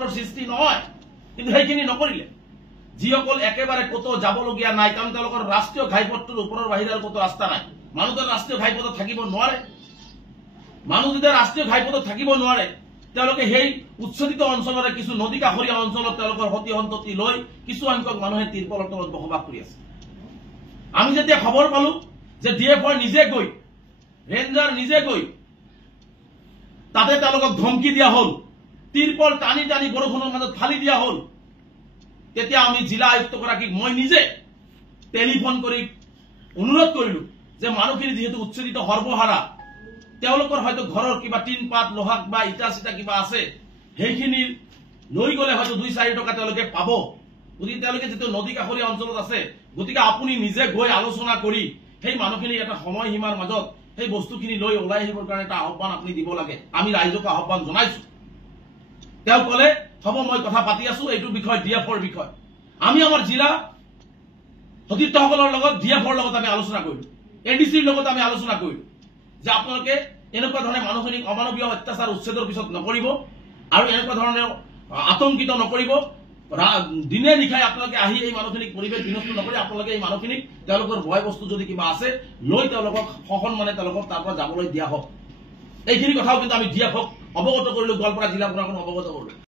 সৃষ্টি নহয়, কিন্তু সেইখিনি নকৰিলে। যিসকল একেবাৰে কতো যাবলগীয়া নাই, কাৰণ তেওঁলোকৰ ৰাষ্ট্ৰীয় ঘাইপথটোৰ ওপৰৰ বাহিৰে আৰু কতো ৰাস্তা নাই। মানুহ যদি ৰাষ্ট্ৰীয় ঘাইপথত থাকিব নোৱাৰে, মানুহ যদি ৰাষ্ট্ৰীয় ঘাইপথত থাকিব নোৱাৰে, তেওঁলোকে সেই উচ্ছদিত অঞ্চলৰে কিছু নদী কাষৰীয়া অঞ্চলত তেওঁলোকৰ সতি সন্ততি লৈ কিছু সংখ্যক মানুহে তিৰপলৰ তলত বসবাস কৰি আছে। আমি যেতিয়া খবৰ পালো যে DFR নিজে গৈ, ৰেঞ্জাৰ নিজে গৈ তাতে তেওঁলোকক ধমকি দিয়া হল, তিৰপল টানি টানি বৰষুণৰ মাজত ফালি দিয়া হল, তেতিয়া আমি জিলা আয়ুক্তগৰাকীক মই নিজে টেলিফোন কৰি অনুৰোধ কৰিলো যে মানুহখিনি যেহেতু উচ্ছদিত সৰ্বহাৰা, তেওঁলোকৰ হয়তো ঘৰৰ কিবা টিন পাত লোহাক বা ইটা চিটা কিবা আছে, সেইখিনি লৈ গলে হয়তো 2-4 টকা তেওঁলোকে পাব। গতিকে তেওঁলোকে যেহেতু নদী কাষৰীয়া অঞ্চলত আছে, গতিকে আপুনি নিজে গৈ আলোচনা কৰি সেই মানুহখিনি এটা সময়সীমাৰ মাজত সেই বস্তুখিনি লৈ ওলাই আহিবৰ কাৰণে এটা আহ্বান আপুনি দিব লাগে। আমি ৰাইজক আহ্বান জনাইছো। তেওঁ কলে হ'ব, মই কথা পাতি আছো, এইটো বিষয় DFR বিষয়। আমি আমাৰ জিলা সতীৰ্থসকলৰ লগত DFR লগত আমি আলোচনা কৰিলো, ADCৰ লগত আমি আলোচনা কৰিলো যে আপোনালোকে এনেকুৱা ধৰণে মানুহখিনিক অমানৱীয় অত্যাচাৰ উচ্ছেদৰ পিছত নকৰিব আৰু এনেকুৱা ধৰণে আতংকিত নকৰিব। দিনে নিশাই আপোনালোকে আহি এই মানুহখিনিক পৰিৱেশ বিনষ্ট নকৰি আপোনালোকে এই মানুহখিনিক তেওঁলোকৰ ভয় বস্তু যদি কিবা আছে লৈ তেওঁলোকক সসন্মানে তেওঁলোকক তাৰ পৰা যাবলৈ দিয়া হওক। এইখিনি কথাও কিন্তু আমি DFRক অৱগত কৰিলো, গোৱালপাৰা জিলা প্ৰশাসনক অৱগত কৰিলো।